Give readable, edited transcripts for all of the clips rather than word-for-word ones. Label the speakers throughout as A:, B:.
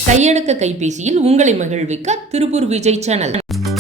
A: கையடக்க கைபேசியில் உங்களை மகிழ்விக்க திருப்பூர் விஜய் சேனல்.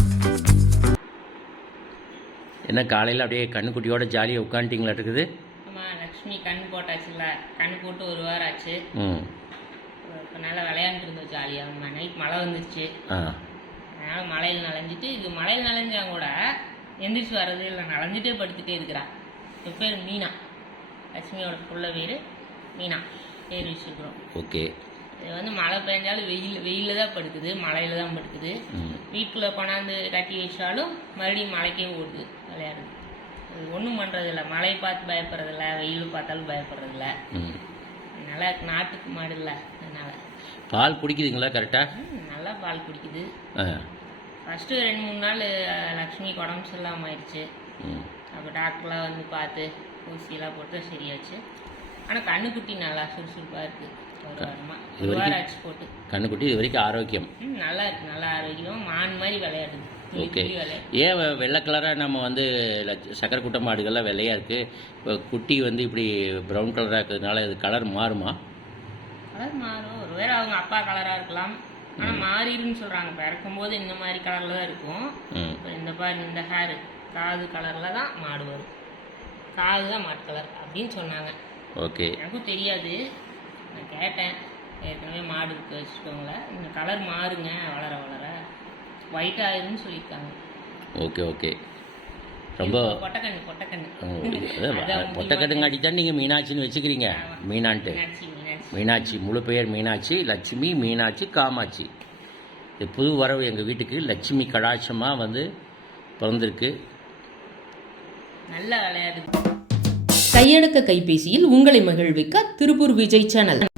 B: என்ன காலையில் அப்படியே கண்ணுக்குட்டியோட ஜாலியாக உட்காந்துட்டிங்களா இருக்குது?
C: ஆமாம், லக்ஷ்மி கண் போட்டாச்சுல்ல. கண் போட்டு ஒரு வாரம் ஆச்சு. இப்போ நல்லா விளையாண்டுட்டு இருந்தோம் ஜாலியாக. நைட் மழை வந்துருச்சு. அதனால் மழையில் நனைஞ்சிட்டு, இது மழையில் நனைஞ்சா கூட எந்திரிச்சு வர்றது இல்லை, நனைஞ்சிட்டே படுத்துகிட்டே இருக்கிறான். இப்போ பேர் மீனா. லக்ஷ்மியோட புள்ள பேர் மீனா, பேர் வச்சுருக்குறோம்.
B: ஓகே.
C: இது மழை பெஞ்சாலும் வெயிலில் தான் படுக்குது, மழையில தான் படுக்குது. வீட்டுக்குள்ளே கொண்டாந்து கட்டி வச்சாலும் மறுபடியும் மழைக்கே ஓடுது, விளையாடுது. அது ஒன்றும் பண்ணுறதில்ல, மழை பார்த்து பயப்படுறதில்ல, வெயில் பார்த்தாலும் பயப்படுறதில்ல. நல்லா நாட்டுக்கு மாடு இல்லை, அதனால்.
B: பால் குடிக்குதுங்களா கரெக்டாக?
C: நல்லா பால் குடிக்குது. ஃபஸ்ட்டு 2-3 நாள் லக்ஷ்மி உடம்பு சரியில்லாமல் ஆயிடுச்சு. அப்போ டாக்டர்லாம் வந்து பார்த்து ஊசியெல்லாம் போட்டு சரியாச்சு. ஆனால் கண்ணுக்குட்டி நல்லா சுறுசுறுப்பாக இருக்குது. ஒரு வாரம் ஆச்சு போட்டு.
B: கண்ணுக்குட்டி இது வரைக்கும் ஆரோக்கியம்
C: நல்லா இருக்கு, நல்லா ஆரோக்கியம். மான் மாதிரி விளையாடுது.
B: ஓகே. ஏன் வெள்ளை கலராக நம்ம சக்கரை குட்டை மாடுகள்லாம் வெள்ளையாக இருக்குது, இப்போ குட்டி இப்படி ப்ரௌன் கலராக இருக்கிறதுனால இது கலர் மாறுமா?
C: கலர் மாறும், ஒருவேளை அவங்க அப்பா கலராக இருக்கலாம். ஆனால் மாறிடுன்னு சொல்கிறாங்க. இப்போ இறக்கும்போது இந்த மாதிரி கலரில் தான் இருக்கும். இப்போ இந்த பாரு, இந்த ஹேரு காது கலரில் தான் மாடு வரும். காது தான் மாட்டு கலர் அப்படின்னு சொன்னாங்க.
B: ஓகே.
C: எனக்கும் தெரியாது, நான் கேட்டேன். ஏற்கனவே மாடு இருக்கு வச்சுக்கோங்கள, இந்த கலர் மாறுங்க வளர வளர ஒயிட் ஆயிருன்னு சொல்லியிருக்காங்க.
B: Okay okay. ரொம்ப பொட்டக்கண்ணுங்காட்டி தான் நீங்கள் மீனாட்சின்னு வச்சுக்கிறீங்க. மீனான்ட்டு மீனாட்சி, முழு பெயர் மீனாட்சி லட்சுமி மீனாட்சி காமாட்சி. இது புது வரவு எங்கள் வீட்டுக்கு. லட்சுமி கடாட்சமாக பிறந்திருக்கு.
C: நல்ல விளையாடுது.
A: கையடக்க கைபேசியில் உங்களை மகிழ்விக்க திருப்பூர் விஜய் சேனல்.